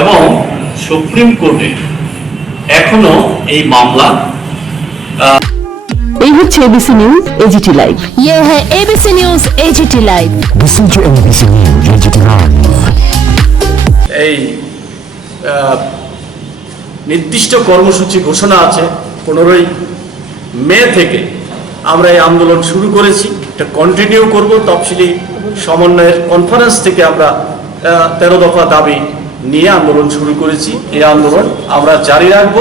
এবং সুপ্রিম কোর্টে এখনো এই মামলা এই হচ্ছে এবিসি নিউজ এজিটি লাইভ। ये है ABC news AGT live. Listen to ABC News AGT Live। এই নির্দিষ্ট কর্মসূচি ঘোষণা আছে 15ই মে থেকে আমরা এই আন্দোলন শুরু করেছি, এটা কন্টিনিউ করব। তফসিলি সমন্বয়ের কনফারেন্স থেকে আমরা 13 দফা দাবি নিয়ে আন্দোলন শুরু করেছি। এই আন্দোলন আমরা জারি রাখব।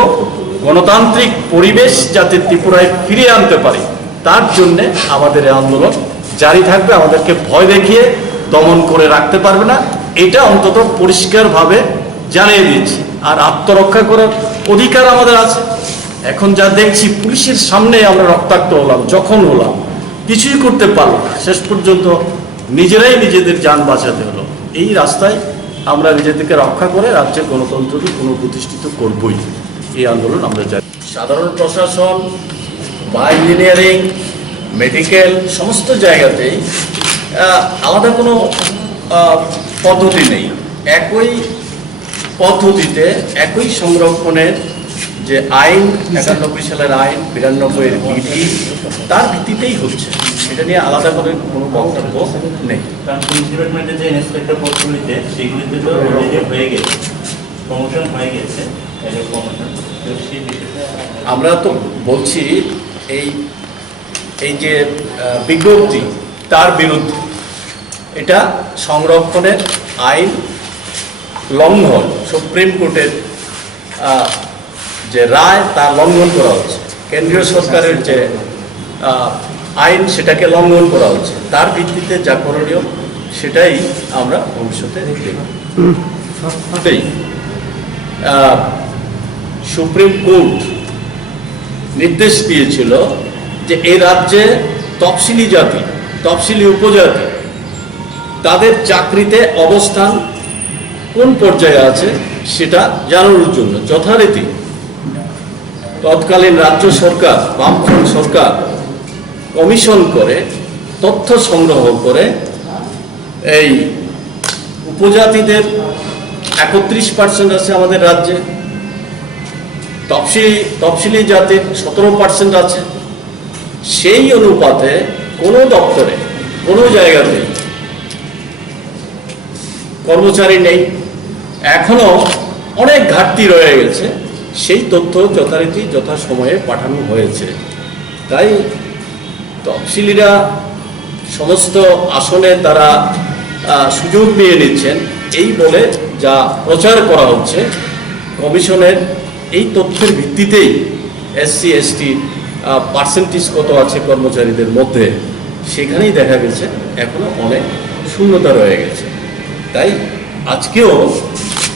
গণতান্ত্রিক পরিবেশ যাতে ত্রিপুরায় ফিরিয়ে আনতে পারি তার জন্যে আমাদের এই আন্দোলন জারি থাকবে। আমাদেরকে ভয় দেখিয়ে দমন করে রাখতে পারবে না, এটা অন্তত পরিষ্কারভাবে জানিয়ে দিচ্ছি। আর আত্মরক্ষা করার অধিকার আমাদের আছে। এখন যা দেখছি পুলিশের সামনে আমরা রক্তাক্ত হলাম, যখন হলাম, কিছুই করতে পারলাম না। শেষ পর্যন্ত নিজেরাই নিজেদের যান বাঁচাতে হলো। এই রাস্তায় আমরা নিজেদেরকে রক্ষা করে রাজ্যের গণতন্ত্রকে পুনঃপ্রতিষ্ঠিত করবই। এই আন্দোলন আমরা জানি। সাধারণ প্রশাসন বা ইঞ্জিনিয়ারিং, মেডিকেল সমস্ত জায়গাতেই আলাদা কোনো পদ্ধতি নেই। একই পদ্ধতিতে একই সংরক্ষণের যে আইন, 91 সালের আইন, 92-এর বিধি, তার ভিত্তিতেই হচ্ছে। এটা নিয়ে আলাদা করে কোনো বক্তব্য নেই। কারণ পুলিশ ডিপার্টমেন্টের যে ইন্সপেক্টর পদগুলিতে সেগুলিতে তো অলরেডি হয়ে গেছে, প্রমোশন হয়ে গেছে, প্রমোশন। তো সেই বিষয়টা আমরা তো বলছি এই যে বিজ্ঞপ্তি তার বিরুদ্ধে, এটা সংরক্ষণের আইন লঙ্ঘন, সুপ্রিম কোর্টের যে রায় তার লঙ্ঘন করা হচ্ছে। কেন্দ্রীয় সরকারের যে আইন সেটাকে লঙ্ঘন করা হচ্ছে। তার ভিত্তিতে যা করণীয় সেটাই আমরা ভবিষ্যতে দেখব। সুপ্রিম কোর্ট নির্দেশ দিয়েছিল যে এই রাজ্যে তফসিলি জাতি, তফসিলি উপজাতি, তাদের চাকরিতে অবস্থান কোন পর্যায়ে আছে সেটা জানানোর জন্য যথারীতি তৎকালীন রাজ্য সরকার, বামফ্রন্ট সরকার কমিশন করে তথ্য সংগ্রহ করে এই উপজাতিদের 31% আছে আমাদের রাজ্যে, তফসিলি জাতির 17% আছে। সেই অনুপাতে কোনো দপ্তরে কোনো জায়গাতে কর্মচারী নেই, এখনো অনেক ঘাটতি রয়ে গেছে। সেই তথ্য যথারীতি যথাসময়ে পাঠানো হয়েছে। তাই তফসিলিরা সমস্ত আসনে তারা সুযোগ নিয়ে নিচ্ছেন এই বলে যা প্রচার করা হচ্ছে, কমিশনের এই তথ্যের ভিত্তিতেই SC ST পার্সেন্টেজ কত আছে কর্মচারীদের মধ্যে, সেখানেই দেখা গেছে এখনো অনেক শূন্যতা রয়ে গেছে। তাই আজকেও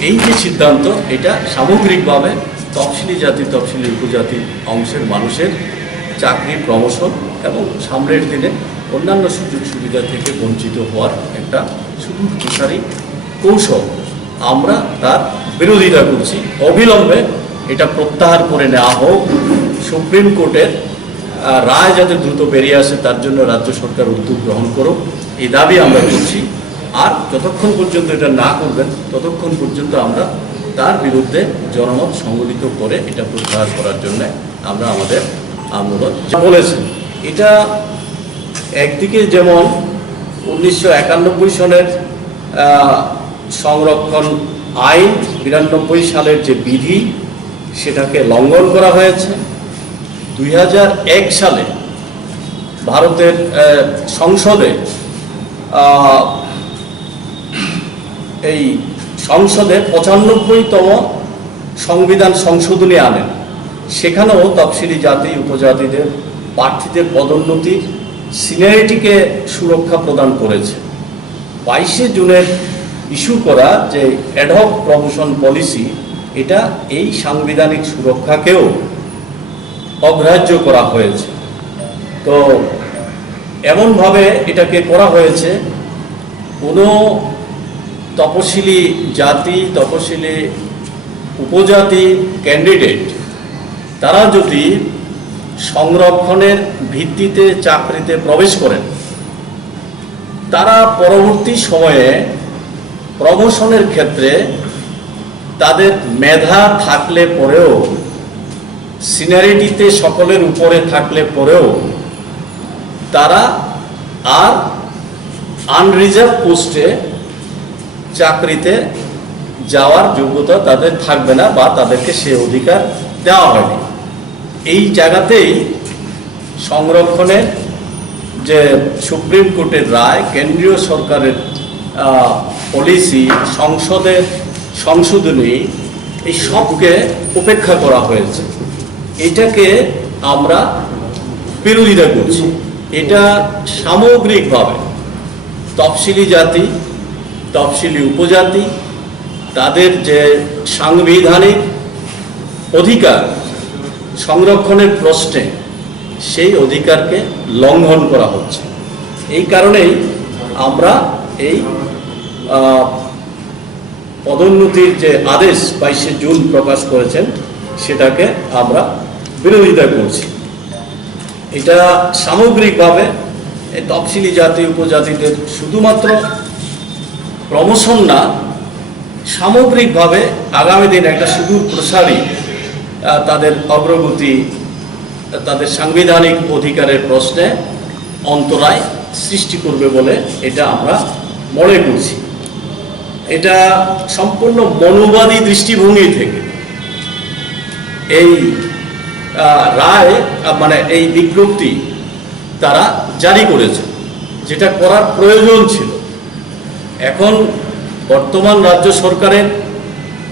এই যে সিদ্ধান্ত, এটা সামগ্রিকভাবে তফসিলি জাতি, তফসিলি উপজাতি অংশের মানুষের চাকরি, প্রমোশন এবং সামনের দিনে অন্যান্য সুযোগ সুবিধা থেকে বঞ্চিত হওয়ার একটা সুদূরপ্রসারী কৌশল। আমরা তার বিরোধিতা করছি। অবিলম্বে এটা প্রত্যাহার করে নেওয়া হোক। সুপ্রিম কোর্টের রায় যাতে দ্রুত বেরিয়ে আসে তার জন্য রাজ্য সরকার উদ্যোগ গ্রহণ করুক, এই দাবি আমরা করছি। আর যতক্ষণ পর্যন্ত এটা না করবেন ততক্ষণ পর্যন্ত আমরা তার বিরুদ্ধে জনমত সংগঠিত করে এটা প্রত্যাহার করার জন্য আমরা আমাদের আন্দোলন বলেছি। এটা একদিকে যেমন 1991 সনের সংরক্ষণ আইন, 92 সালের যে বিধি সেটাকে লঙ্ঘন করা হয়েছে। 2001 সালে ভারতের সংসদে এই সংসদে 95তম সংবিধান সংশোধনী আনেন। সেখানেও তফসিলি জাতি, উপজাতিদের প্রার্থীদের পদোন্নতির সিনিয়রিটিকে সুরক্ষা প্রদান করেছে। 22শে জুনের ইস্যু করা যে অ্যাডহক প্রমোশন পলিসি, এটা এই সাংবিধানিক সুরক্ষাকেও অগ্রাহ্য করা হয়েছে। তো এমনভাবে এটাকে করা হয়েছে, কোনো তপশিলি জাতি, তপশিলি উপজাতি ক্যান্ডিডেট তারা যদি সংরক্ষণের ভিত্তিতে চাকরিতে প্রবেশ করেন, তারা পরবর্তী সময়ে প্রমোশনের ক্ষেত্রে তাদের মেধা থাকলে পরেও, সিনিয়রিটিতে সকলের উপরে থাকলে পরেও তারা আর আনরিজার্ভ পোস্টে চাকরিতে যাওয়ার যোগ্যতা তাদের থাকবে না, বা তাদেরকে সে অধিকার দেওয়া হয়নি। এই জায়গাতেই সংরক্ষণের যে সুপ্রিম কোর্টের রায়, কেন্দ্রীয় সরকারের পলিসি, সংসদের সংশোধনী, এই সবকে উপেক্ষা করা হয়েছে। এটাকে আমরা বিরোধিতা করছি। এটা সামগ্রিকভাবে তফসিলি জাতি, তফসিলি উপজাতি, তাদের যে সাংবিধানিক অধিকার সংরক্ষণের প্রশ্নে, সেই অধিকারকে লঙ্ঘন করা হচ্ছে। এই কারণেই আমরা এই পদোন্নতির যে আদেশ 22শে জুন প্রকাশ করেছেন, সেটাকে আমরা বিরোধিতা করছি। এটা সামগ্রিকভাবে এই তফসিলি জাতি উপজাতিদের শুধুমাত্র প্রমোশন না, সামগ্রিকভাবে আগামী দিন একটা সুদূর প্রসারী তাদের অগ্রগতি, তাদের সাংবিধানিক অধিকারের প্রশ্নে অন্তরায় সৃষ্টি করবে বলে এটা আমরা মনে করছি। এটা সম্পূর্ণ মনোবাদী দৃষ্টিভঙ্গি থেকে এই রায়, মানে এই বিজ্ঞপ্তি তারা জারি করেছে, যেটা করার প্রয়োজন ছিল। এখন বর্তমান রাজ্য সরকারের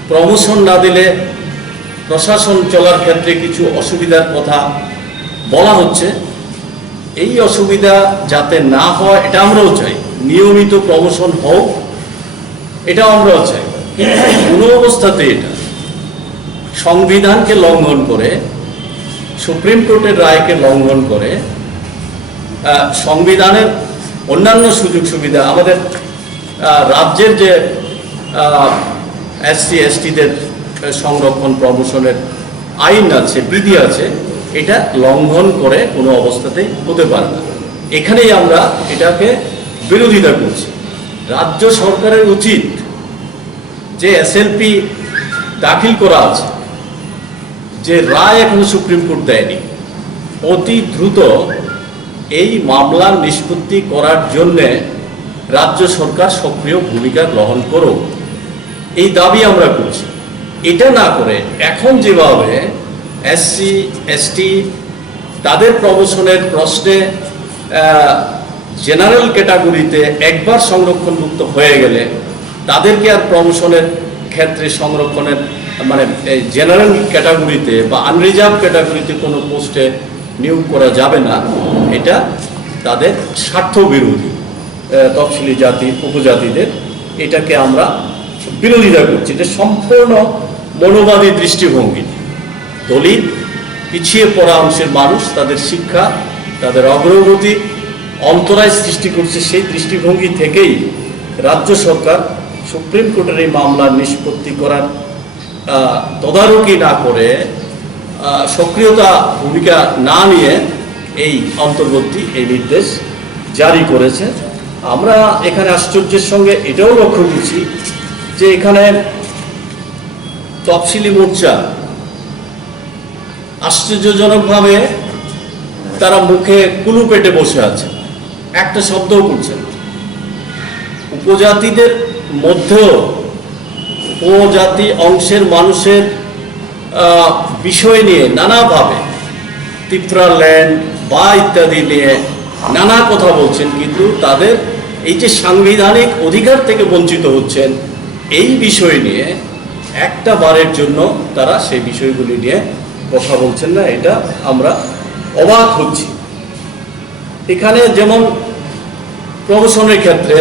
প্রমোশন না দিলে প্রশাসন চলার ক্ষেত্রে কিছু অসুবিধার কথা বলা হচ্ছে। এই অসুবিধা যাতে না হয় এটা আমরাও চাই। নিয়মিত প্রমোশন হোক, এটা আমরাও চাই। কোনো অবস্থাতে এটা সংবিধানকে লঙ্ঘন করে, সুপ্রিম কোর্টের রায়কে লঙ্ঘন করে, সংবিধানের অন্যান্য সুযোগ সুবিধা, আমাদের রাজ্যের যে এসসি এসটিদের সংরক্ষণ প্রমোশনের আইন আছে, বিধি আছে, এটা লঙ্ঘন করে কোনো অবস্থাতেই হতে পারে না। এখানেই আমরা এটাকে বিরোধিতা করছি। রাজ্য সরকারের উচিত যে এসএলপি দাখিল করা আছে, যে রায় এখনো সুপ্রিম কোর্ট দেয়নি, অতি দ্রুত এই মামলার নিষ্পত্তি করার জন্যে রাজ্য সরকার সক্রিয় ভূমিকা গ্রহণ করুক, এই দাবি আমরা করছি। এটা না করে এখন যেভাবে এসসি এসটি তাদের প্রমোশনের প্রশ্নে জেনারেল ক্যাটাগরিতে একবার সংরক্ষণমুক্ত হয়ে গেলে তাদেরকে আর প্রমোশনের ক্ষেত্রে সংরক্ষণের, মানে জেনারেল ক্যাটাগরিতে বা আনরিজার্ভ ক্যাটাগরিতে কোনো পোস্টে নিয়োগ করা যাবে না, এটা তাদের স্বার্থ বিরোধী। তফসিলি জাতি উপজাতিদের এটাকে আমরা বিরোধিতা করছি। এটা সম্পূর্ণ মনোবাদী দৃষ্টিভঙ্গি। দলিত, পিছিয়ে পড়া অংশের মানুষ, তাদের শিক্ষা, তাদের অগ্রগতি অন্তরায় সৃষ্টি করছে। সেই দৃষ্টিভঙ্গি থেকেই রাজ্য সরকার সুপ্রিম কোর্টের এই মামলার নিষ্পত্তি করার তদারকি না করে, সক্রিয়তা ভূমিকা না নিয়ে এই অন্তর্বর্তী এই নির্দেশ জারি করেছে। আমরা এখানে আশ্চর্যের সঙ্গে এটাও লক্ষ্য করছি যে এখানে তফসিলি মোর্চা আশ্চর্যজনকভাবে তারা মুখে কুলু পেটে বসে আছে, একটা শব্দও করছে না। উপজাতিদের মধ্যেও উপজাতি অংশের মানুষের বিষয় নিয়ে নানাভাবে, তিপ্রা ল্যান্ড বা ইত্যাদি নিয়ে নানা কথা বলছেন, কিন্তু তাদের এই যে সাংবিধানিক অধিকার থেকে বঞ্চিত হচ্ছেন, এই বিষয় নিয়ে একটা বারের জন্য তারা সেই বিষয়গুলি নিয়ে কথা বলছেন না। এটা আমরা অবাক হচ্ছি। এখানে যেমন প্রমোশনের ক্ষেত্রে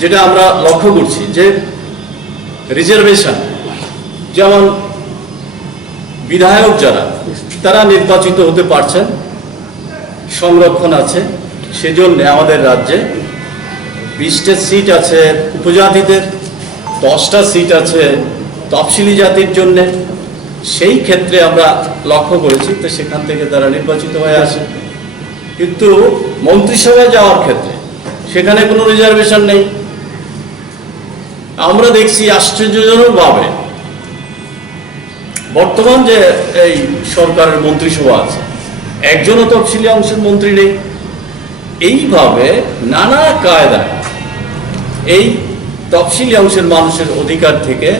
যেটা আমরা লক্ষ্য করছি যে রিজার্ভেশন, যেমন বিধায়ক যারা তারা নির্বাচিত হতে পারছেন, সংরক্ষণ আছে, সেজন্য আমাদের রাজ্যে 20টা সিট আছে উপজাতিদের, 10টা সিট আছে তফসিলি জাতির জন্য। সেই ক্ষেত্রে আমরা লক্ষ্য করেছি, তো সেখান থেকে তারা নির্বাচিত হয়ে আসে। কিন্তু মন্ত্রিসভায় যাওয়ার ক্ষেত্রে সেখানে কোনো রিজার্ভেশন নেই। আমরা দেখছি আশ্চর্যজনকভাবে বর্তমান যে এই সরকারের মন্ত্রিসভা আছে, একজনও তফসিলি অংশের মন্ত্রী নেই। এইভাবে নানা কায়দায় এই তফসিলি অংশের মানুষের অধিকার থেকে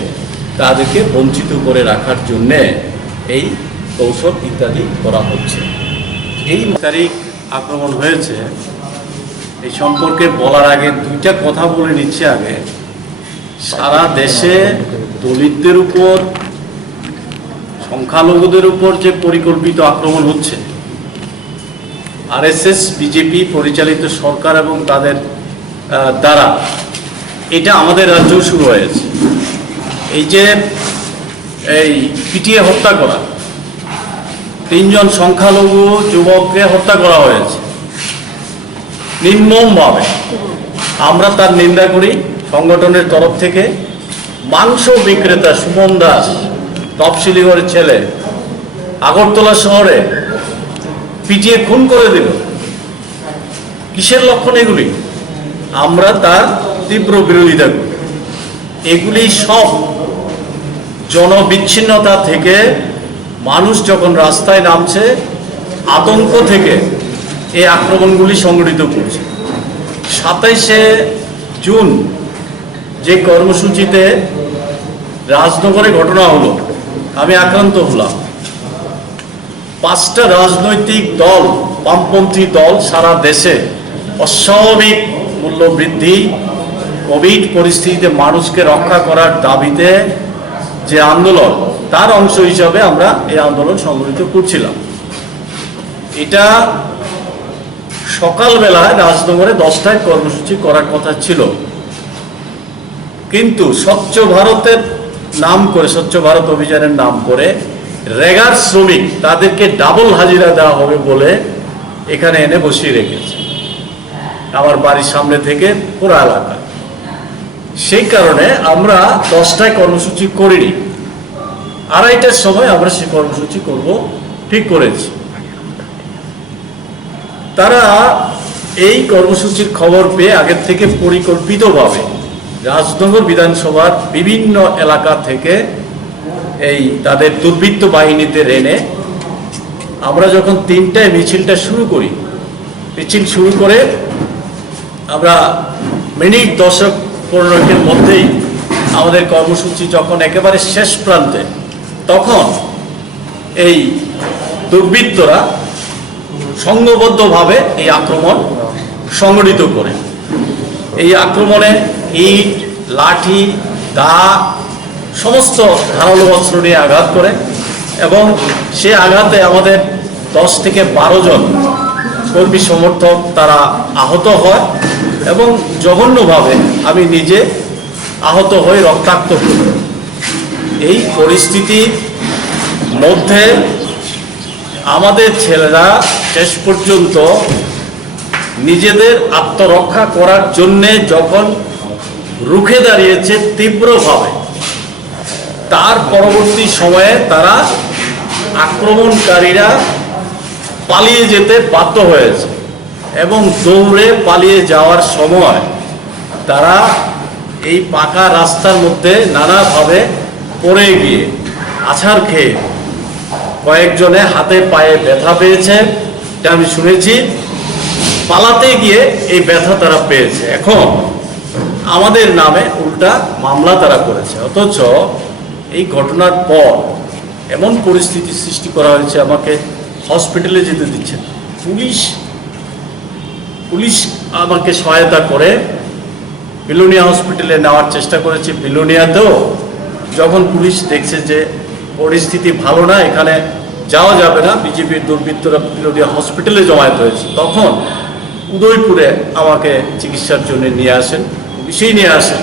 তাদেরকে বঞ্চিত করে রাখার জন্যে এই কৌশল ইত্যাদি করা হচ্ছে। এই তারিখ আক্রমণ হয়েছে এই সম্পর্কে বলার আগে দুইটা কথা বলে নিচ্ছে। আগে সারা দেশে দলিতদের উপর, সংখ্যালঘুদের উপর যে পরিকল্পিত আক্রমণ হচ্ছে, আরএসএস বিজেপি পরিচালিত সরকার এবং তাদের দ্বারা, এটা আমাদের রাজ্যেও শুরু হয়েছে। এই যে এই পিটিয়ে হত্যা করা, 3 জন সংখ্যালঘু যুবককে হত্যা করা হয়েছে নির্মমভাবে, আমরা তার নিন্দা করি। সংগঠনের তরফ থেকে মাংস বিক্রেতা সুমন দাস, তফসিলিগড়ের ছেলে, আগরতলা শহরে পিটিয়ে খুন করে দিল। কিসের লক্ষণ এগুলি? আমরা তার তীব্র বিরোধিতা করি। এগুলি সব জনবিচ্ছিন্নতা থেকে, মানুষ যখন রাস্তায় নামছে আতঙ্ক থেকে এই আক্রমণগুলি সংগঠিত করছে। 27শে জুন যে কর্মসূচিতে রাজনগরে ঘটনা হলো, আমি আক্রান্ত হলাম। 5টা রাজনৈতিক দল, বামপন্থী দল সারা দেশে অস্বাভাবিক মূল্য বৃদ্ধি, কোভিড পরিস্থিতিতে মানুষকে রক্ষা করার দাবিতে যে আন্দোলন, তার অংশ হিসাবে আমরা এই আন্দোলন সংগঠিত করছিলাম। এটা সকালবেলায় রাজনগরে 10টায় কর্মসূচি করার কথা ছিল, কিন্তু স্বচ্ছ ভারতের নাম করে, স্বচ্ছ ভারত অভিযানের নাম করে রেগার শ্রমিক তাদেরকে ডাবল হাজিরা দেওয়া হবে বলে এখানে এনে বসিয়ে রেখেছে আমার বাড়ির সামনে থেকে পুরো এলাকা। সেই কারণে আমরা 10টায় কর্মসূচি করিনি, 2:30টার সময় আমরা সেই কর্মসূচি করব ঠিক করেছি। তারা এই কর্মসূচির খবর পেয়ে আগের থেকে পরিকল্পিতভাবে রাজনগর বিধানসভার বিভিন্ন এলাকা থেকে এই তাদের দুর্বৃত্ত বাহিনীতে এনে, আমরা যখন 3টায় মিছিলটা শুরু করি, মিছিল শুরু করে আমরা মিনিট 10-15 মধ্যেই আমাদের কর্মসূচি যখন একেবারে শেষ প্রান্তে, তখন এই দুর্বৃত্তরা সংঘবদ্ধভাবে এই আক্রমণ সংগঠিত করে। এই আক্রমণে ইট, লাঠি, দা, সমস্ত ধারালো অস্ত্র নিয়ে আঘাত করে এবং সে আঘাতে আমাদের 10 থেকে 12 জন কর্মী সমর্থক তারা আহত হয় এবং জঘন্যভাবে আমি নিজে আহত হয়ে রক্তাক্ত হই। এই পরিস্থিতির মধ্যে আমাদের ছেলেরা শেষ পর্যন্ত নিজেদের আত্মরক্ষা করার জন্যে যখন রুখে দাঁড়িয়েছে তীব্রভাবে, তার পরবর্তী সময়ে তারা আক্রমণকারীরা পালিয়ে যেতে বাধ্য হয়েছে এবং দৌড়ে পালিয়ে যাওয়ার সময় তারা এই পাকা রাস্তার মধ্যে নানাভাবে পড়ে গিয়ে আছাড় খেয়ে কয়েকজনে হাতে পায়ে ব্যথা পেয়েছে, এটা আমি শুনেছি। পালাতে গিয়ে এই ব্যথা তারা পেয়েছে, এখন আমাদের নামে উল্টা মামলা তারা করেছে। অথচ এই ঘটনার পর এমন পরিস্থিতি সৃষ্টি করা হয়েছে, আমাকে হসপিটালে যেতে দিচ্ছে না। পুলিশ আমাকে সহায়তা করে বিলোনিয়া হসপিটালে নেওয়ার চেষ্টা করেছে। বিলোনিয়াতেও যখন পুলিশ দেখছে যে পরিস্থিতি ভালো না, এখানে যাওয়া যাবে না, বিজেপির দুর্বৃত্তরা বিলোনিয়া হসপিটালে জমায়েত হয়েছে, তখন উদয়পুরে আমাকে চিকিৎসার জন্য নিয়ে আসেন, পুলিশেই নিয়ে আসেন।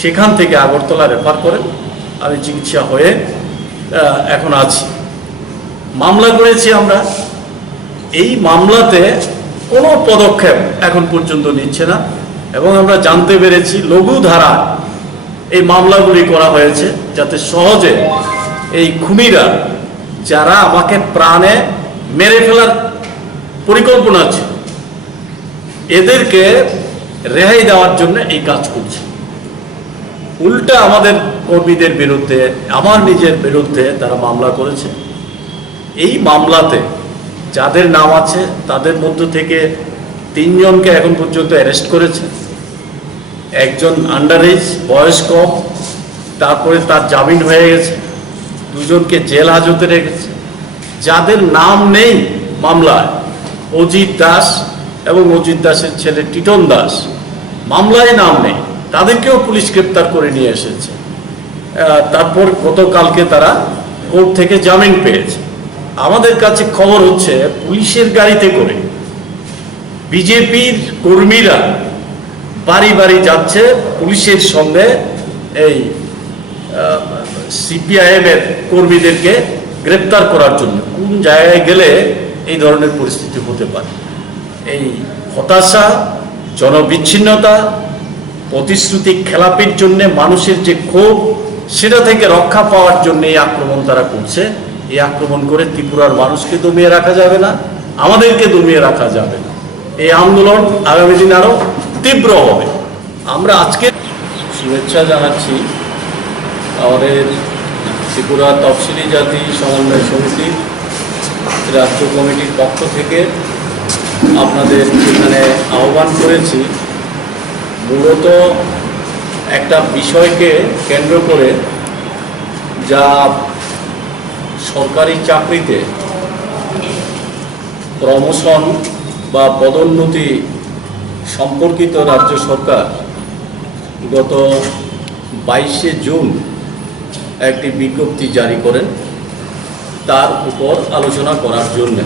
সেখান থেকে আগরতলা রেফার করেন, আমি চিকিৎসা হয়ে এখন আছি। মামলা করেছি আমরা, এই মামলাতে কোনো পদক্ষেপ এখন পর্যন্ত নিচ্ছে না এবং আমরা জানতে পেরেছি লঘু ধারা এই মামলাগুলি করা হয়েছে যাতে সহজে এই খুনিরা, যারা আমাকে প্রাণে মেরে ফেলার পরিকল্পনা ছিল, এদেরকে রেহাই দেওয়ার জন্য এই কাজ করছে। উল্টা আমাদের কর্মীদের বিরুদ্ধে, আমার নিজের বিরুদ্ধে তারা মামলা করেছে। এই মামলাতে যাদের নাম আছে তাদের মধ্য থেকে 3 জনকে এখন পর্যন্ত অ্যারেস্ট করেছে। একজন আন্ডার এজ, বয়স কম, তারপরে তার জামিন হয়ে গেছে। 2 জনকে জেল হাজতে রেখেছে। যাদের নাম নেই মামলায়, অজিত দাস এবং অজিত দাসের ছেলে টিটন দাস, মামলায় নাম নেই, তাদেরকেও পুলিশ গ্রেপ্তার করে নিয়ে এসেছে। তারপর গতকালকে তারা কোর্ট থেকে জামিন পেয়েছে। আমাদের কাছে খবর হচ্ছে পুলিশের গাড়িতে করে বিজেপির কর্মীরা বাড়ি বাড়ি যাচ্ছে পুলিশের সঙ্গে এই সিপিআইএম এর কর্মীদেরকে গ্রেপ্তার করার জন্য। কোন জায়গায় গেলে এই ধরনের পরিস্থিতি হতে পারে? এই হতাশা, জনবিচ্ছিন্নতা, প্রতিশ্রুতি খেলাপির জন্য মানুষের যে ক্ষোভ, সেটা থেকে রক্ষা পাওয়ার জন্য এই আক্রমণ তারা করছে। এই আক্রমণ করে ত্রিপুরার মানুষকে দমিয়ে রাখা যাবে না, আমাদেরকে দমিয়ে রাখা যাবে না। এই আন্দোলন আগামী দিন আরো তীব্র হবে। আমরা আজকে শুভেচ্ছা জানাচ্ছি আমাদের ত্রিপুরা তফসিলি জাতি সমন্বয় সমিতির রাজ্য কমিটির পক্ষ থেকে। আপনাদের এখানে আহ্বান করেছি মূলত একটা বিষয়কে কেন্দ্র করে, যা সরকারি চাকরিতে প্রমোশন বা পদোন্নতি সম্পর্কিত রাজ্য সরকার গত 22শে জুন একটি বিজ্ঞপ্তি জারি করেন, তার উপর আলোচনা করার জন্য।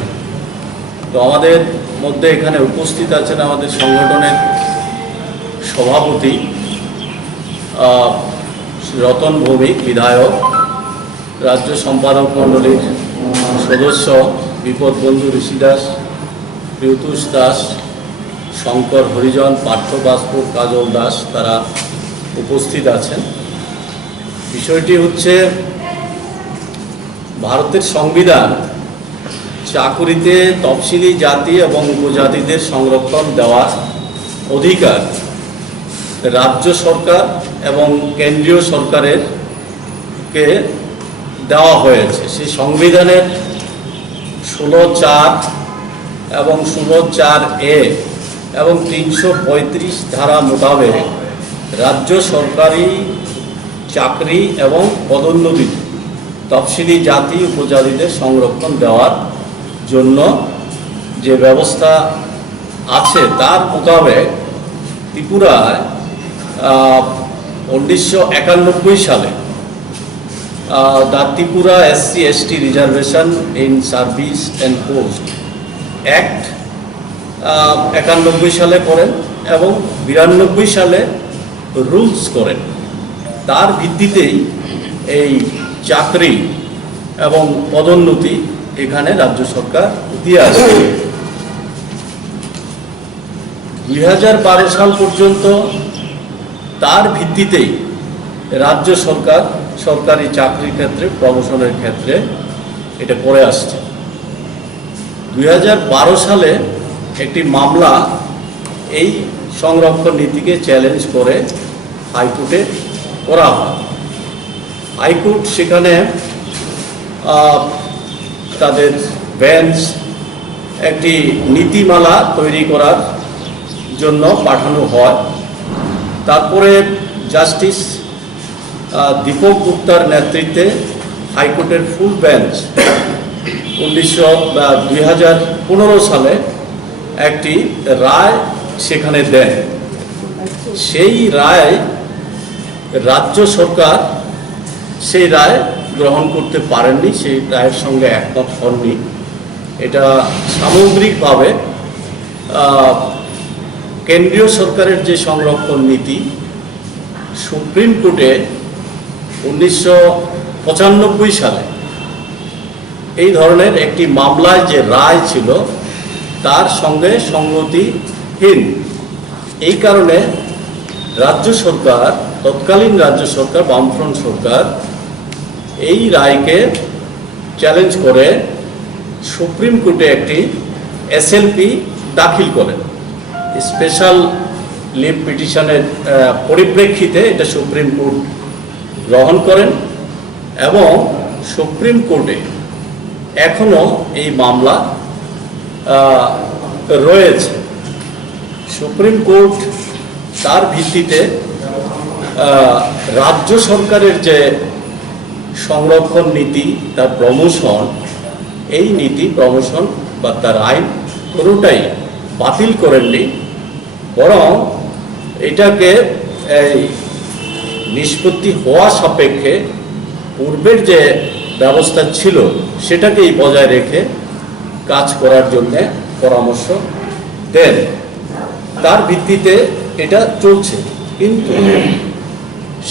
তো আমাদের মধ্যে এখানে উপস্থিত আছেন আমাদের সংগঠনের সভাপতি রতন ভৌমিক বিধায়ক, রাজ্য সম্পাদক মণ্ডলীর সদস্য বিপদবন্ধু ঋষি দাস, প্রিয়তুষ দাস, শঙ্কর হরিজন, পার্থ বাসপুর, কাজল দাস, তারা উপস্থিত আছেন। বিষয়টি হচ্ছে ভারতের সংবিধান চাকুরিতে তফসিলি জাতি এবং উপজাতিদের সংরক্ষণ দেওয়ার অধিকার রাজ্য সরকার এবং কেন্দ্রীয় সরকারের কে দেওয়া হয়েছে। সেই সংবিধানের 16(4) এবং 16(4)(a) এবং 335 ধারা মোতাবেক রাজ্য সরকারি চাকরি এবং পদোন্নতি তফসিলি জাতি উপজাতিদের সংরক্ষণ দেওয়ার জন্য যে ব্যবস্থা আছে, তার মোতাবেক ত্রিপুরায় 1991 সালে the Tripura SC/ST reservation in service and post act 91 সালে করেন এবং 92 সালে রুলস করেন। তার ভিত্তিতেই এই চাকরি এবং পদোন্নতি এখানে রাজ্য সরকার দিয়ে আসে। 2012 সাল পর্যন্ত তার ভিত্তিতেই রাজ্য সরকার সরকারি চাকরির ক্ষেত্রে, প্রমোশনের ক্ষেত্রে এটা করে আসছে। 2012 সালে একটি মামলা এই সংরক্ষণ নীতিকে চ্যালেঞ্জ করে হাইকোর্টে করা হয়। হাইকোর্ট সেখানে তাদের বেঞ্চ একটি নীতিমালা তৈরি করার জন্য পাঠানো হয়। তারপরে জাস্টিস দীপক গুপ্তার নেতৃত্বে হাইকোর্টের ফুল বেঞ্চ 2015 সালে একটি রায় সেখানে দেন। সেই রায় রাজ্য সরকার সেই রায় গ্রহণ করতে পারেননি, সেই রায়ের সঙ্গে একমত হননি। এটা সামগ্রিকভাবে কেন্দ্রীয় সরকারের যে সংরক্ষণ নীতি, সুপ্রিম কোর্টে 1995 সালে এই ধরনের একটি মামলায় যে রায় ছিল তার সঙ্গে সঙ্গতিহীন। এই কারণে রাজ্য সরকার, তৎকালীন রাজ্য সরকার, বামফ্রন্ট সরকার এই রায়কে চ্যালেঞ্জ করে সুপ্রিম কোর্টে একটি SLP দাখিল করেন, স্পেশাল লিভ পিটিশনের পরিপ্রেক্ষিতে এটা সুপ্রিম কোর্ট গ্রহণ করেন এবং সুপ্রিম কোর্টে এখনো এই মামলা রয়েছে। সুপ্রিম কোর্ট তার ভিত্তিতে রাজ্য সরকারের যে সংরক্ষণ নীতি, তার প্রমোশন, এই নীতি প্রমোশন বা তার আইন কোনোটাই বাতিল করেননি, বরং এটাকে এই নিষ্পত্তি হওয়া সাপেক্ষে পূর্বের যে ব্যবস্থা ছিল সেটাকেই বজায় রেখে কাজ করার জন্যে পরামর্শ দেন। তার ভিত্তিতে এটা চলছে। কিন্তু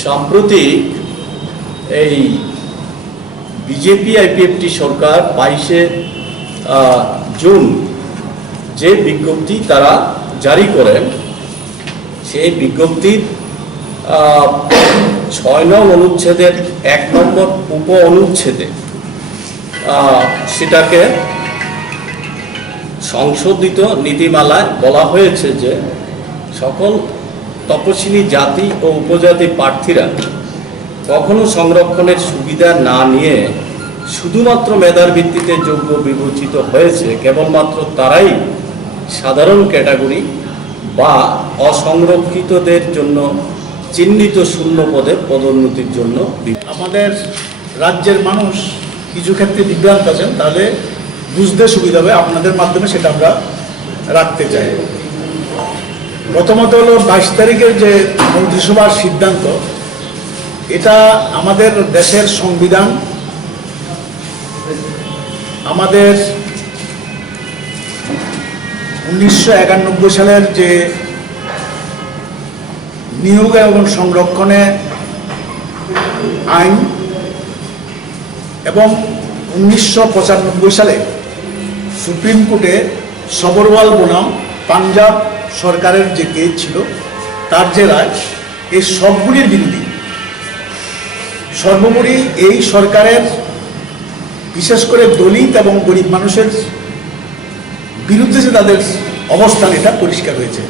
সাম্প্রতিক এই বিজেপি আইপিএফটি সরকার 22শে জুন যে বিজ্ঞপ্তি তারা জারি করেন, সেই বিজ্ঞপ্তির 6 নং অনুচ্ছেদের 1 নম্বর উপ অনুচ্ছেদে সেটাকে সংশোধিত নীতিমালায় বলা হয়েছে যে সকল তপশিলি জাতি ও উপজাতি প্রার্থীরা কখনো সংরক্ষণের সুবিধা না নিয়ে শুধুমাত্র মেধার ভিত্তিতে যোগ্য বিবেচিত হয়েছে, কেবলমাত্র তারাই সাধারণ ক্যাটাগরি বা অসংরক্ষিতদের জন্য চিহ্নিত শূন্য পদে পদোন্নতির জন্য। আমাদের রাজ্যের মানুষ কিছু ক্ষেত্রে বিভ্রান্ত আছেন, তাহলে বুঝতে সুবিধা হবে, আপনাদের মাধ্যমে সেটা আমরা রাখতে চাই। প্রথমত হলো 22 তারিখের যে মন্ত্রিসভার সিদ্ধান্ত, এটা আমাদের দেশের সংবিধান, আমাদের 1991 সালের যে নিয়োগ এবং সংরক্ষণে আইন এবং 1995 সালে সুপ্রিম কোর্টে সবরওয়াল বনাম পাঞ্জাব সরকারের যে কেস ছিল, তার যে রায়, এই সবগুলির বিরোধী। সর্বোপরি এই সরকারের বিশেষ করে দলিত এবং গরিব মানুষের বিরুদ্ধে যে তাদের অবস্থান, এটা পরিষ্কার হয়েছে।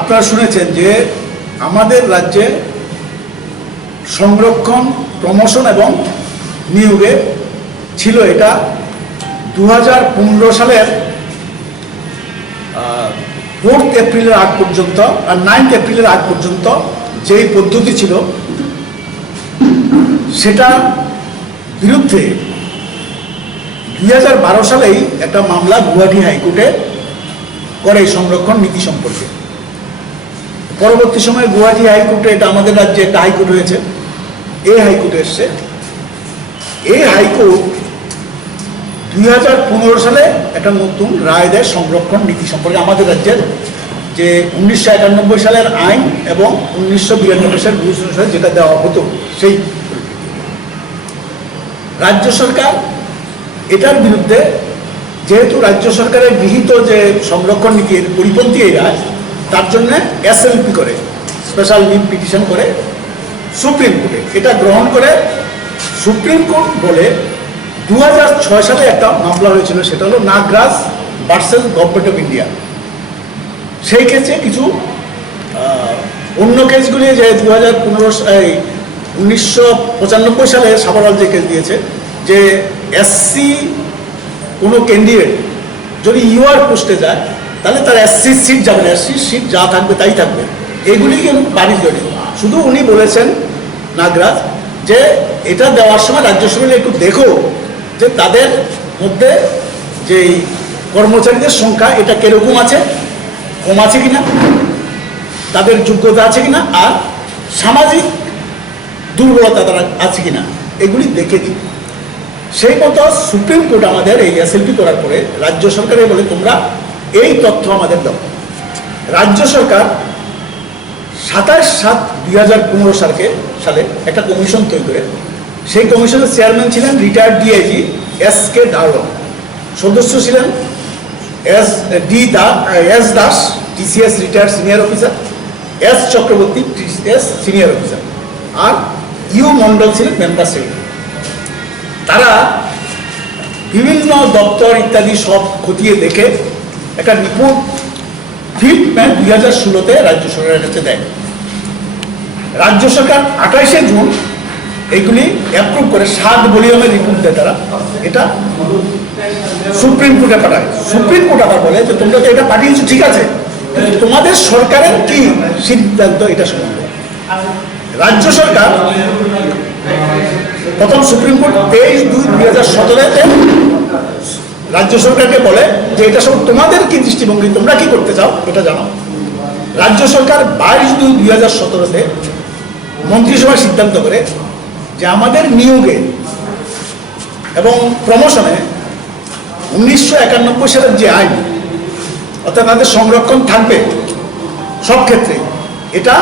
আপনারা শুনেছেন যে আমাদের রাজ্যে সংরক্ষণ, প্রমোশন এবং নিয়োগে ছিল এটা 2015 সালের 4 এপ্রিলের আগ পর্যন্ত আর 9 এপ্রিলের আগ পর্যন্ত যেই পদ্ধতি ছিল, সেটা বিরুদ্ধে 2012 সালেই একটা মামলা গুয়াহাটি হাইকোর্টে করে সংরক্ষণ নীতি সম্পর্কে। পরবর্তী সময়ে গুয়াহাটি হাইকোর্টে, এটা আমাদের রাজ্যে একটা হাইকোর্ট হয়েছে, এই হাইকোর্টে এসছে। এই হাইকোর্ট 2015 সালে একটা নতুন রায় দেয় সংরক্ষণ নীতি সম্পর্কে। আমাদের রাজ্যের যে 1991 সালের আইন এবং 1992 সালের রুলস অনুসারে যেটা দেওয়া হতো, সেই রাজ্য সরকার এটার বিরুদ্ধে, যেহেতু রাজ্য সরকারের গৃহীত যে সংরক্ষণ নীতির পরিপন্থী এই রায়, তার জন্য এসএলপি করে, স্পেশাল লিভ পিটিশন করে সুপ্রিম কোর্টে। এটা গ্রহণ করে সুপ্রিম কোর্ট বলে 2006 সালে একটা মামলা হয়েছিল, সেটা হলো Nagraj versus government of India. সেই ক্ষেত্রে কিছু অন্য কেসগুলি যে 1995 সালে সাবরওয়াল যে কেস দিয়েছে, যে এসসি কোনো ক্যান্ডিডেট যদি ইউআর পোস্টে যায়, তাহলে তার এসসি সিট যাবে না, এসসি সিট যা থাকবে তাই থাকবে। এগুলি কিন্তু বাড়ি জড়িত। শুধু উনি বলেছেন নাগরাজ যে এটা দেওয়ার সময় রাজ্য সরকার একটু দেখো যে তাদের মধ্যে যে কর্মচারীদের সংখ্যা এটা কিরকম আছে, কম আছে কিনা, তাদের যোগ্যতা আছে কিনা, আর সামাজিক দুর্বলতা তারা আছে কিনা, এগুলি দেখে দিই। সেই মতো সুপ্রিম কোর্ট আমাদের এই এসএলপি করার পরে রাজ্য সরকারে বলে তোমরা এই তথ্য আমাদের দাও। রাজ্য সরকার 27/7/2015 সালে একটা কমিশন তৈরি করে, সেই কমিশনের চেয়ারম্যান ছিলেন রিটায়ার্ড ডিআইজি SK ধারওয়াল, সদস্য ছিলেন S Das TCS retired senior officer, S Chakraborty TCS senior officer, আর ইউ মন্ডল ছিলেন মেম্বার সেক্রেটারি। তারা বিভিন্ন দপ্তর ইত্যাদি সব খতিয়ে দেখে একটা রিপোর্ট 5 মে 2016-তে রাজ্য সরকারের কাছে দেয়। রাজ্য সরকার 28শে জুন এইগুলি অ্যাপ্রুভ করে 7 ভলিউমের রিপোর্ট দেয় তারা, এটা সুপ্রিম কোর্টে পাঠায়। সুপ্রিম কোর্ট আবার বলে যে তোমরা তো এটা পাঠিয়েছো ঠিক আছে, কিন্তু তোমাদের সরকারের কি সিদ্ধান্ত এটা সম্বন্ধে। রাজ্য সরকার প্রথম সুপ্রিম কোর্ট 23/2/2017-তে রাজ্য সরকারকে বলে যে এটা সব তোমাদের কি দৃষ্টিভঙ্গি, তোমরা কি করতে চাও এটা জানাও। রাজ্য সরকার 22/2/2017-তে মন্ত্রিসভা সিদ্ধান্ত করে যে আমাদের নিয়োগে এবং প্রমোশনে 1991 সালের যে আইন, অর্থাৎ তাদের সংরক্ষণ থাকবে সব ক্ষেত্রে, এটা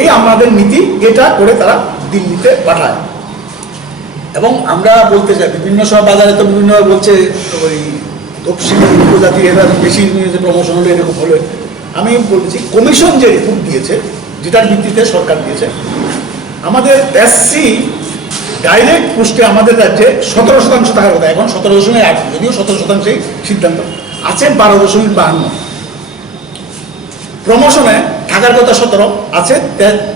এই আমাদের নীতি, এটা করে তারা দিল্লিতে পাঠায়। এবং আমরা বলতে চাই বিভিন্ন সব বাজারে তো বিভিন্ন বলছে ওই তফসিলি উপজাতি এরা বেশি প্রমোশন হলে এরকম হলে, আমি বলছি কমিশন যে রিপোর্ট দিয়েছে যেটার ভিত্তিতে সরকার দিয়েছে, আমাদের এসসি ডাইরেক্ট পোস্টে আমাদের রাজ্যে 17% থাকার কথা, এখন 17.8, যদিও 17%ই সিদ্ধান্ত আছে 12.52। প্রমোশনে থাকার কথা 17, আছে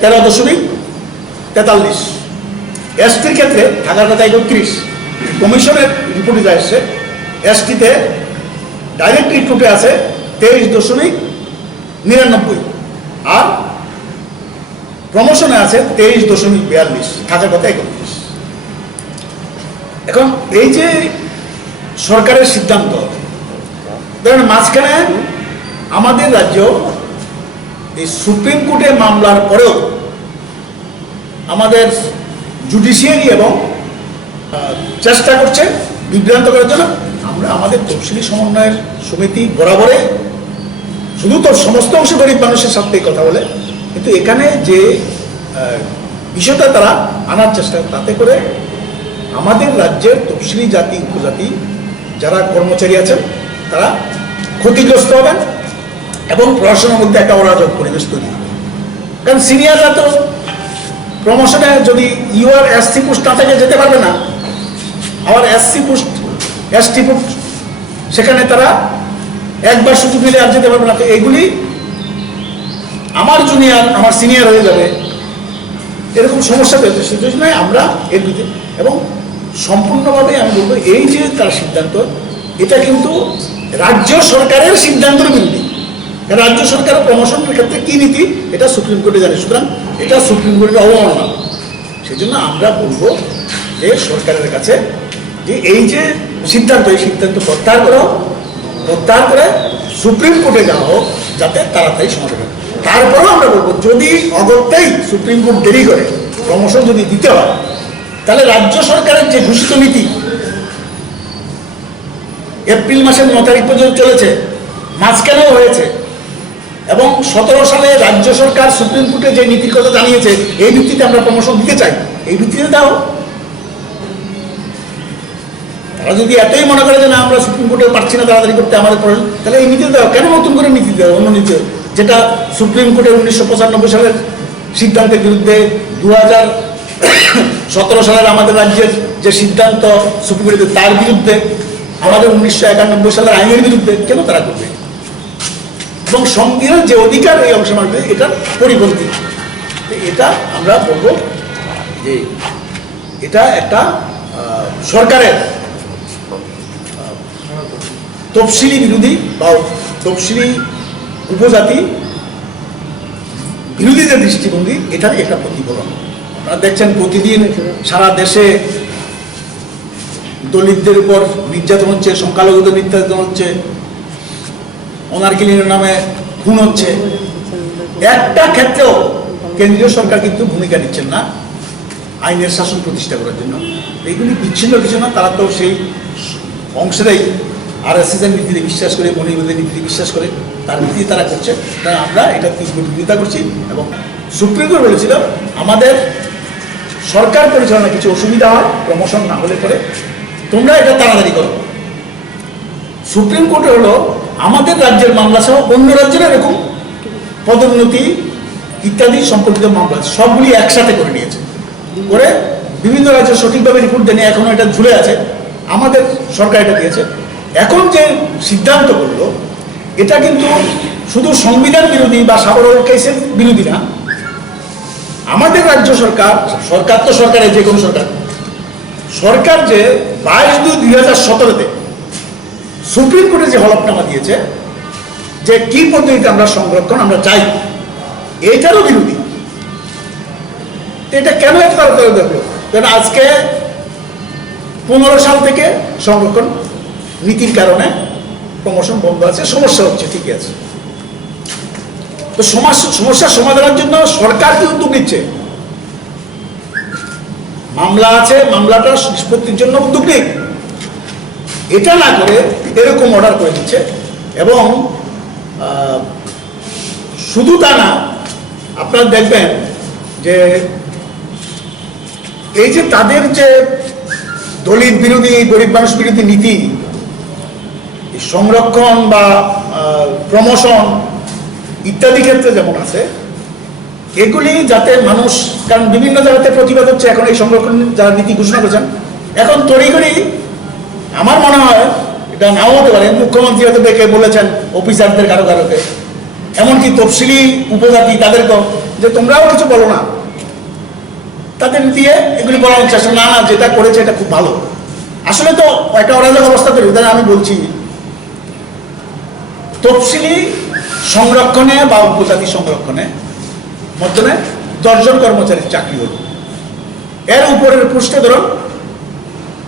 13.43। এসটির ক্ষেত্রে থাকার কথা 31। কমিশনের রিপোর্টে যা এসছে এসটিতে ডাইরেক্ট রিক্রুটে আছে 23.99 আর প্রমোশনে আছে 23.42, থাকার কথা 31। এখন এই যে সরকারের সিদ্ধান্ত, ধরেন মাঝখানে আমাদের রাজ্য এই সুপ্রিম কোর্টে মামলার পরেও আমাদের জুডিশিয়ারি এবং চেষ্টা করছে বিভ্রান্ত করার জন্য। আমরা আমাদের তফসিলি সমন্বয়ের সমিতি বরাবরে শুধু তো সমস্ত অংশ গরিব মানুষের সাথেই কথা বলে, কিন্তু এখানে যে বিষয়টা তারা আনার চেষ্টা, তাতে করে আমাদের রাজ্যের তফসিলি জাতি উপজাতি যারা কর্মচারী আছেন তারা ক্ষতিগ্রস্ত হবেন এবং প্রশাসনের মধ্যে একটা অরাজক পরিবেশ তৈরি হবে। কারণ সিনিয়ররা তো প্রমোশনে যদি ইউআর এসসি পোস্ট না থেকে যেতে পারবে না, আবার এসসি পোস্ট এসটি পোস্ট সেখানে তারা একবার সুযোগ নিলে আর যেতে পারবে না। তো এইগুলি আমার জুনিয়র আমার সিনিয়র হয়ে যাবে, এরকম সমস্যা পেয়েছে। সেজন্য আমরা এর ভিতরে এবং সম্পূর্ণভাবে আমি বলবো এই যে তার সিদ্ধান্ত, এটা কিন্তু রাজ্য সরকারের সিদ্ধান্তের বিরোধী। রাজ্য সরকারের প্রমোশনের ক্ষেত্রে কি নীতি এটা সুপ্রিম কোর্টে জানে, সুতরাং এটা সুপ্রিম কোর্টের অবমাননা। সেই জন্য আমরা বলবো যে সরকারের কাছে যে এই যে সিদ্ধান্ত, এই সিদ্ধান্ত প্রত্যাহার করো, প্রত্যাহার করে সুপ্রিম কোর্টে যাওয়া হোক যাতে তাড়াতাড়ি সমাধান হয়। তারপরেও আমরা বলবো যদি অগত্যেই সুপ্রিম কোর্ট দেরি করে প্রমোশন যদি দিতে হয়, তাহলে রাজ্য সরকারের যে ঘোষিত নীতি এপ্রিল মাসের 9 তারিখ পর্যন্ত চলেছে, মাঝখানেও হয়েছে, এবং 17 সালে রাজ্য সরকার সুপ্রিম কোর্টে যে নীতির কথা জানিয়েছে এই ভিত্তিতে আমরা প্রমোশন দিতে চাই, এই ভিত্তিতে দাও। তারা যদি এতই মনে করে যে না আমরা সুপ্রিম কোর্টে পারছি না তাড়াতাড়ি করতে আমাদের প্রয়োজন, তাহলে এই নীতি দাও। কেন নতুন করে নীতি দেওয়া, অন্য নীতি যেটা সুপ্রিম কোর্টের 1995 সালের সিদ্ধান্তের বিরুদ্ধে, 2017 সালের আমাদের রাজ্যের যে সিদ্ধান্ত সুপ্রিম কোর্টে তার বিরুদ্ধে, আমাদের 1991 সালের আইনের বিরুদ্ধে, কেন তারা করবে? এবং সংবিধানের যে অধিকার এই অংশে মানবে এটার পরিপন্থী। এটা আমরা বলবো যে এটা একটা সরকারের তফসিলি বিরোধী বা তফসিলি উপজাতি বিরোধী যে দৃষ্টিভঙ্গি, এটার একটা প্রতিফলন। আপনারা দেখছেন প্রতিদিন সারা দেশে দলিতদের উপর নির্যাতন হচ্ছে, সংখ্যালঘুদের নির্যাতন হচ্ছে, অনারকিলির নামে খুন হচ্ছে। একটা ক্ষেত্রেও কেন্দ্রীয় সরকার কিন্তু ভূমিকা নিচ্ছেন না আইনের শাসন প্রতিষ্ঠা করার জন্য। এইগুলি বিচ্ছিন্ন কিছু না, তারা তো সেই অংশেরাই আরএসএসের নীতিতে বিশ্বাস করে, মনিবেদের নীতিতে বিশ্বাস করে, তার নীতি তারা করছে। তাই আমরা এটা তীব্র বিরোধিতা করছি। এবং সুপ্রিম কোর্ট বলেছিল আমাদের সরকার পরিচালনা কিছু অসুবিধা হয় প্রমোশন না হলে পরে, তোমরা এটা তাড়াতাড়ি করো। সুপ্রিম কোর্টে হলো আমাদের রাজ্যের মামলা সহ অন্য রাজ্যের এরকম পদোন্নতি ইত্যাদি সম্পর্কিত মামলা সবগুলি একসাথে করে নিয়েছে, করে বিভিন্ন রাজ্য সঠিকভাবে রিপোর্ট দেয়নি, এখনো এটা ঝুলে আছে। আমাদের সরকার এটা দিয়েছে। এখন যে সিদ্ধান্ত করলো এটা কিন্তু শুধু সংবিধান বিরোধী বা সাবরল কেসের বিরোধী না, আমাদের রাজ্য সরকার, সরকার তো সরকারের যে কোনো সরকার যে 22/2/2017 সুপ্রিম কোর্টে যে হলফনামা দিয়েছে যে কি পদ্ধতিতে আমরা সংরক্ষণ আমরা চাই, এটারও বিরোধী। এটা কেন এত তাড়াতাড়ি দেখলো? কারণ আজকে 15 সাল থেকে সংরক্ষণ নীতির কারণে প্রমোশন বন্ধ আছে, সমস্যা হচ্ছে, ঠিকই আছে। তো সমস্যার সমাধানের জন্য সরকার কি উদ্যোগ নিচ্ছে? মামলা আছে, মামলাটা নিষ্পত্তির জন্য উদ্যোগ নেই। এটা না করে এরকম অর্ডার করে দিচ্ছে। এবং শুধু তা না, আপনারা দেখবেন যে এই যে তাদের যে দলিত বিরোধী, গরিব মানুষ বিরোধী নীতি, সংরক্ষণ বা প্রমোশন ইত্যাদি ক্ষেত্রে যেমন আছে, এগুলি যাতে মানুষ, কারণ বিভিন্ন জায়গাতে প্রতিবাদ হচ্ছে এখন এই সংরক্ষণ যারা নীতি ঘোষণা করেছেন, এখন তড়িঘড়ি আমার মনে হয় এটা নাও হতে পারে, মুখ্যমন্ত্রী হয়তো ডেকে বলেছেন অফিসারদের কারো কারোকে, এমনকি তফসিলি উপজাতি তাদেরকেও, যে তোমরাও কিছু বলো না, তাদের দিয়ে এগুলি বলার চেষ্টা, না না যেটা করেছে এটা খুব ভালো। আসলে তো একটা অরাজক অবস্থা তৈরি। তাহলে আমি বলছি তফসিলি সংরক্ষণে বা উপজাতি সংরক্ষণে মধ্যে 10 জন কর্মচারীর চাকরি হল, এর উপরের পৃষ্ঠে ধরুন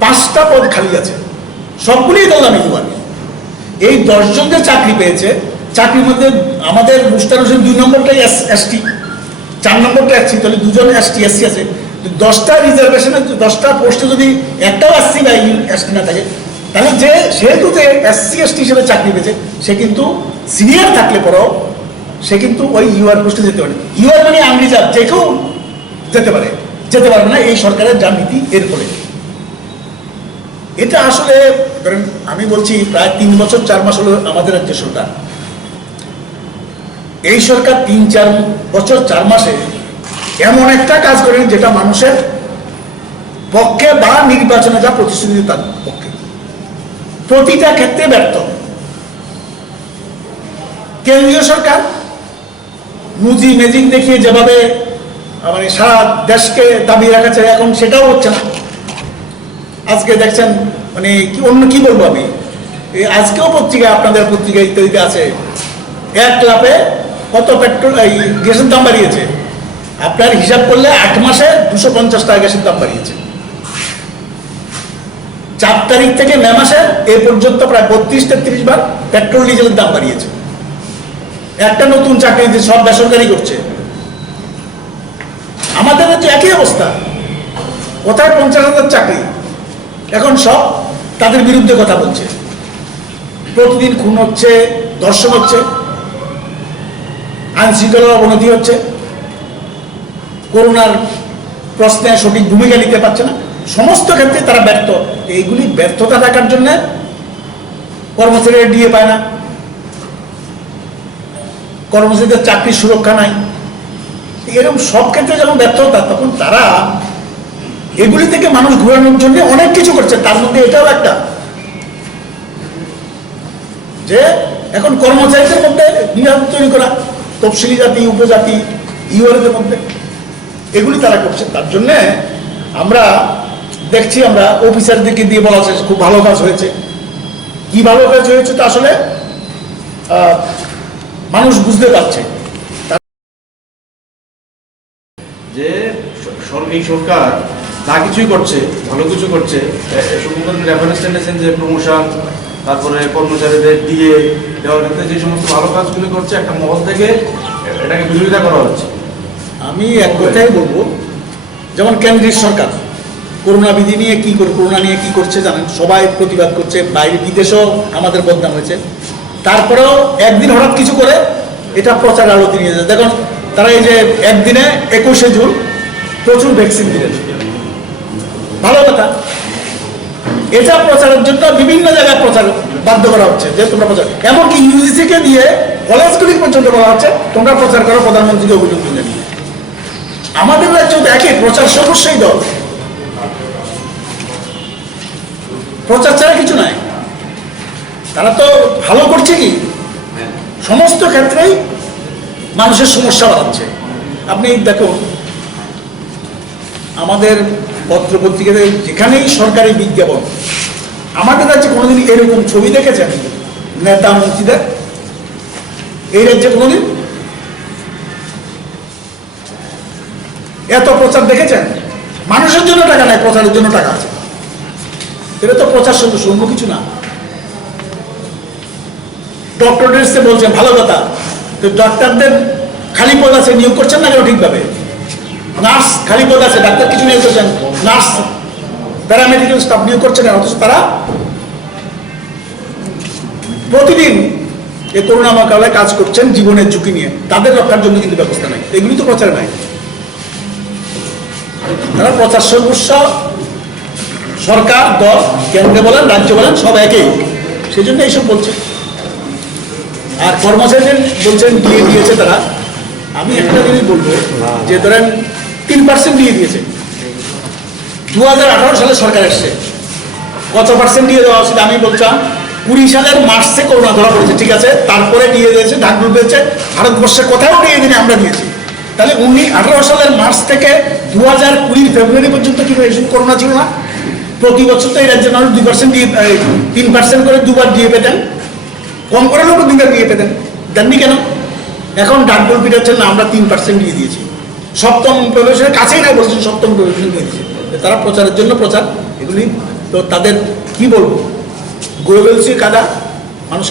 5টা পদ খালি আছে, সবগুলিই ধরলাম ইউআর। এই 10 জন যে চাকরি পেয়েছে, চাকরির মধ্যে আমাদের মুস্তার হোসেন 2 নম্বরটাই এসটি, 4 নম্বরটা এসসি, তাহলে 2 জন এসটি এসসি আছে। 10টা রিজার্ভেশনে 10টা পোস্টে যদি একটাও এসসি বা এসটি না থাকে, তাহলে যে সেহেতু যে এসসি এসটি হিসেবে চাকরি পেয়েছে, সে কিন্তু সিনিয়র থাকলে পরেও সে কিন্তু ওই ইউআর পোস্টে যেতে পারে। ইউআর মানে আনরিজার্ভ, যে কেউ যেতে পারে না এই সরকারের যা নীতি। এর ফলে এটা আসলে ধরেন আমি বলছি প্রায় 3 বছর 4 মাস হলো আমাদের রাজ্য সরকার। এই সরকার 3-4 বছর 4 মাসে এমন একটা কাজ করেন যেটা মানুষের পক্ষে বা নির্বাচনে যা প্রতিশ্রুতি তার পক্ষে প্রতিটা ক্ষেত্রে ব্যর্থ। কেন্দ্রীয় সরকার মুজি মেজিক দেখিয়ে যেভাবে মানে সারা দেশকে দাবি রাখা চাই, এখন সেটাও হচ্ছে না। আজকে দেখছেন মানে কি বলবো আমি, আজকেও পত্রিকায়, আপনাদের পত্রিকা ইত্যাদিতে আছে, 1 লাফে কত পেট্রোল এই গ্যাসের দাম বাড়িয়েছে। আপনার হিসাব করলে 8 মাসে 250 টাকা গ্যাসের দাম বাড়িয়েছে। 4 তারিখ থেকে মে মাসে এ পর্যন্ত প্রায় 32-33 বার পেট্রোল ডিজেলের দাম বাড়িয়েছে। একটা নতুন চাকরি যে সব বেসরকারি করছে। আমাদের তো একই অবস্থা, কোথায় 50,000 চাকরি, এখন সব তাদের বিরুদ্ধে কথা বলছে। প্রতিদিন খুন হচ্ছে, ধর্ষণ হচ্ছে, আইন শৃঙ্খলার অবনতি হচ্ছে, করোনার প্রশ্নে সঠিক ভূমিকা নিতে পারছে না, সমস্ত ক্ষেত্রে তারা ব্যর্থ। এইগুলি ব্যর্থতা থাকার জন্য কর্মচারীরা ডিএ পায় না, কর্মচারীদের চাকরির সুরক্ষা নাই। এরকম সব ক্ষেত্রে যখন ব্যর্থতা, তখন তারা এগুলি থেকে মানুষ ঘোরানোর জন্য অনেক কিছু করছে। তার মধ্যে এটাও একটা, যে এখন কর্মচারীদের মধ্যে বিভাগ তৈরি করা, তফসিলি জাতি, উপজাতি, ইউআরদের মধ্যে এগুলি তারা করছে। তার জন্যে আমরা দেখছি, আমরা অফিসারদেরকে দিয়ে বলা হচ্ছে খুব ভালো কাজ হয়েছে। কি ভালো কাজ হয়েছে তা আসলে মানুষ বুঝতে পারছে। যে এই সরকার যা কিছুই করছে, ভালো কিছু করছে, শুধুমাত্র রেফারেন্স টেন্ডেছেন যে প্রমোশন, তারপরে কর্মচারীদের দিয়ে দেওয়ার ক্ষেত্রে যে সমস্ত ভালো কাজগুলি করছে, একটা মহল থেকে এটাকে বিরোধিতা করা হচ্ছে। আমি এক কথাই বলবো, যেমন কেন্দ্রীয় সরকার করোনা বিধি নিয়ে কি করে, করোনা নিয়ে কি করছে জানেন, সবাই প্রতিবাদ করছে, বাইরে বিদেশেও আমাদের বদনাম হয়েছে। তারপরেও একদিন হঠাৎ কিছু করে এটা প্রচার আলোতে নিয়ে যায়। দেখুন তারা এই যে একদিনে 21শে জুন প্রচুর ভ্যাকসিন দিলেন, ভালো কথা। এটা প্রচারের জন্য বিভিন্ন জায়গায় প্রচার বাধ্য করা হচ্ছে যে তোমরা প্রচার, এমনকি ইউজিসিকে দিয়ে কলেজগুলি পর্যন্ত বলা হচ্ছে তোমরা প্রচার করো প্রধানমন্ত্রীকে অভিযোগ তুলে নিয়ে। আমাদের রাজ্য দেখে প্রচার সর্বস্বই দল, প্রচার ছাড়া কিছু নাই। তারা তো ভালো করছে কি, সমস্ত ক্ষেত্রেই মানুষের সমস্যা বাড়াচ্ছে। আপনি দেখুন, আমাদের পত্রপত্রিকাতে যেখানেই সরকারি বিজ্ঞাপন, আমাদের রাজ্যে কোনোদিন এরকম ছবি দেখেছেন নেতা মন্ত্রীদের? এই রাজ্যে কোনোদিন এত প্রচার দেখেছেন? মানুষের জন্য টাকা নাই, প্রচারের জন্য টাকা আছে। এটা তো প্রচার সদস্য, অন্য কিছু না। ডক্টরদের বলছেন ভালো কথা, তো ডাক্তারদের খালি পদ আছে, নিয়োগ করছেন না কেন ঠিকভাবে? নার্স খালি পদ আছে, ডাক্তার কিছু নিয়োগ করছেন, নার্স প্যারামেডিক্যাল স্টাফ নিয়োগ করছেন না, অথচ তারা প্রতিদিন এই করোনা মোকাবেলায় কাজ করছেন জীবনের ঝুঁকি নিয়ে, তাদের রক্ষার জন্য কিন্তু ব্যবস্থা নাই। এগুলি তো প্রচার নাই। তারা প্রচার সর্বস্ব, সরকার দল, কেন্দ্রে বলেন রাজ্য বলেন সব একই, সেই জন্য এইসব বলছে। আর কর্মচারীদের বলছেন দিয়ে দিয়েছে তারা। আমি একটা জিনিস বলবো, যে ধরেন 3% দিয়ে দিয়েছে, 2018 সালে সরকার এসছে, কত পার্সেন্ট দিয়ে দেওয়া উচিত? আমি বলছিলাম 20 সালের মার্চে করোনা ধরা পড়েছে, ঠিক আছে, তারপরে দিয়ে দিয়েছে, ঢাকঢুল পেয়েছে, ভারতবর্ষের কোথাও দিয়ে দিনে আমরা দিয়েছি। তাহলে 18 সালের মার্চ থেকে 2020 ফেব্রুয়ারি পর্যন্ত কি এসব করোনা ছিল না? প্রতি বছর তো এই রাজ্যের মানুষ 2% দিয়ে 3% করে দুবার দিয়ে পেতেন, কম করে লোক 2বার দিয়ে পেতেন, দেননি কেন? এখন ডাকবল পিটাচ্ছেন না আমরা 3% দিয়ে দিয়েছি, সপ্তম প্রবেশের কাছেই নাই বলছেন, সপ্তম প্রবেশন দিয়ে দিয়েছে। তারা প্রচারের জন্য প্রচার, এগুলি তো তাদের কি বলবো, গোয়েবেলসি কাদা মানুষকে